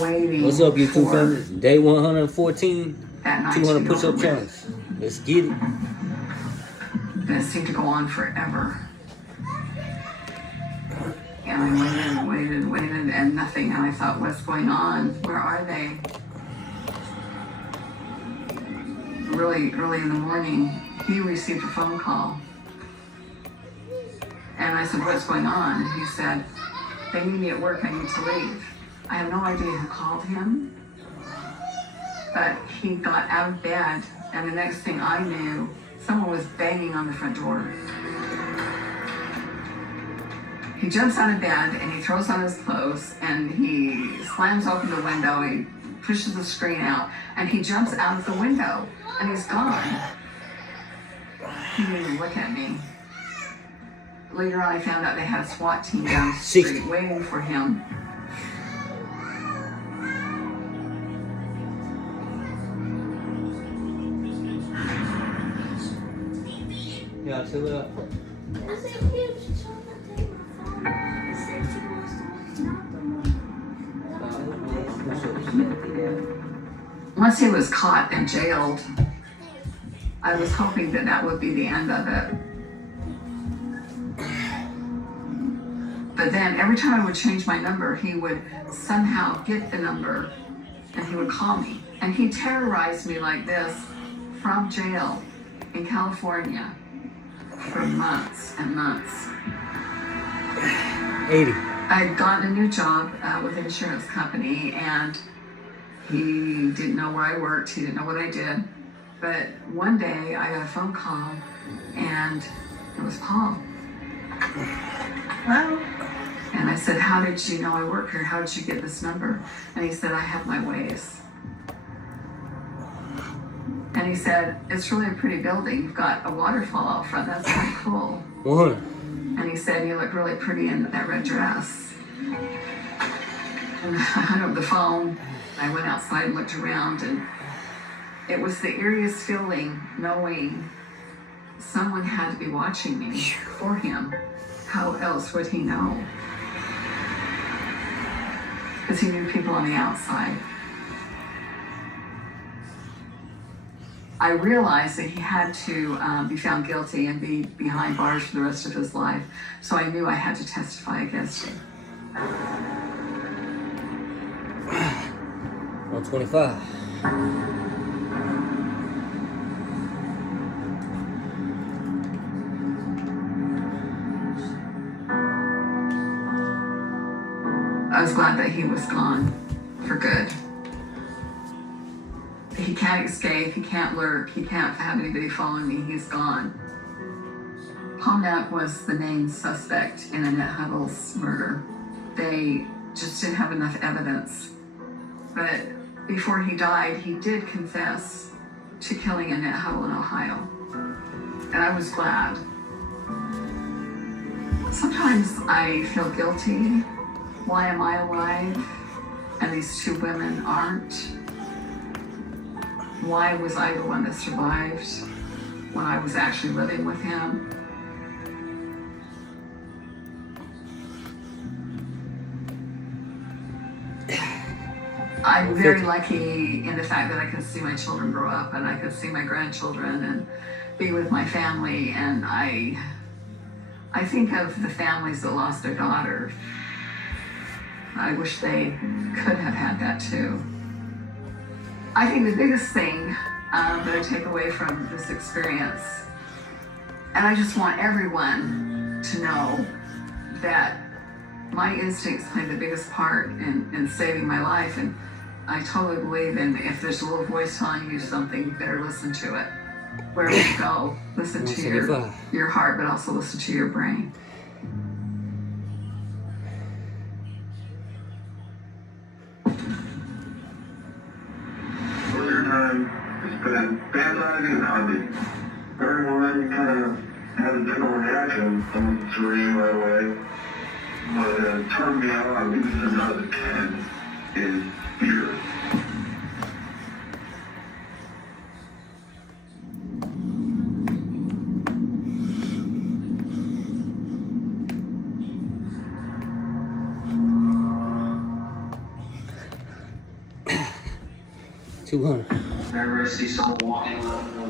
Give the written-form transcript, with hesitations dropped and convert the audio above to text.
waiting. What's up, YouTube for family? Day 114, that night 200 to be push-up over with. challenge. Let's get it. And it seemed to go on forever. And I waited and waited and waited and nothing. And I thought, what's going on? Where are they? Really early in the morning, he received a phone call. And I said, what's going on? And he said, they need me at work. I need to leave. I have no idea who called him. But he got out of bed. And the next thing I knew, someone was banging on the front door. He jumps out of bed and he throws on his clothes and he slams open the window. He pushes the screen out and he jumps out of the window and he's gone. He didn't even look at me. Later on, I found out they had a SWAT team down the street waiting for him. Yeah, chill it up. Once he was caught and jailed, I was hoping that that would be the end of it. But then every time I would change my number, he would somehow get the number and he would call me. And he terrorized me like this from jail in California for months and months. 80. I had gotten a new job with an insurance company and he didn't know where I worked. He didn't know what I did. But one day I got a phone call and it was Paul. Hello? And I said, how did you know I work here? How did you get this number? And he said, I have my ways. And he said, it's really a pretty building. You've got a waterfall out front. That's kind of cool. 100. And he said, you look really pretty in that red dress. And I hung up the phone. I went outside and looked around, and it was the eeriest feeling knowing someone had to be watching me for him. How else would he know? Because he knew people on the outside. I realized that he had to be found guilty and be behind bars for the rest of his life. So I knew I had to testify against him. 125. I was glad that he was gone for good. He can't escape, he can't lurk, he can't have anybody following me, he's gone. Paul Knapp was the main suspect in Annette Huddle's murder. They just didn't have enough evidence. But before he died, he did confess to killing Annette Huddle in Ohio. And I was glad. Sometimes I feel guilty. Why am I alive and these two women aren't? Why was I the one that survived when I was actually living with him? I'm very lucky in the fact that I can see my children grow up and I can see my grandchildren and be with my family. And I think of the families that lost their daughter. I wish they could have had that too. I think the biggest thing that I take away from this experience, and I just want everyone to know that my instincts played the biggest part in saving my life, and I totally believe in if there's a little voice telling you something, you better listen to it. Wherever you go, listen to your heart, but also listen to your brain. It's been vandalizing and hunting. Everyone kind of had a different reaction. Some 3 right away. What turned me out, I think this is another 10, is fear. 200. Whenever I see someone walking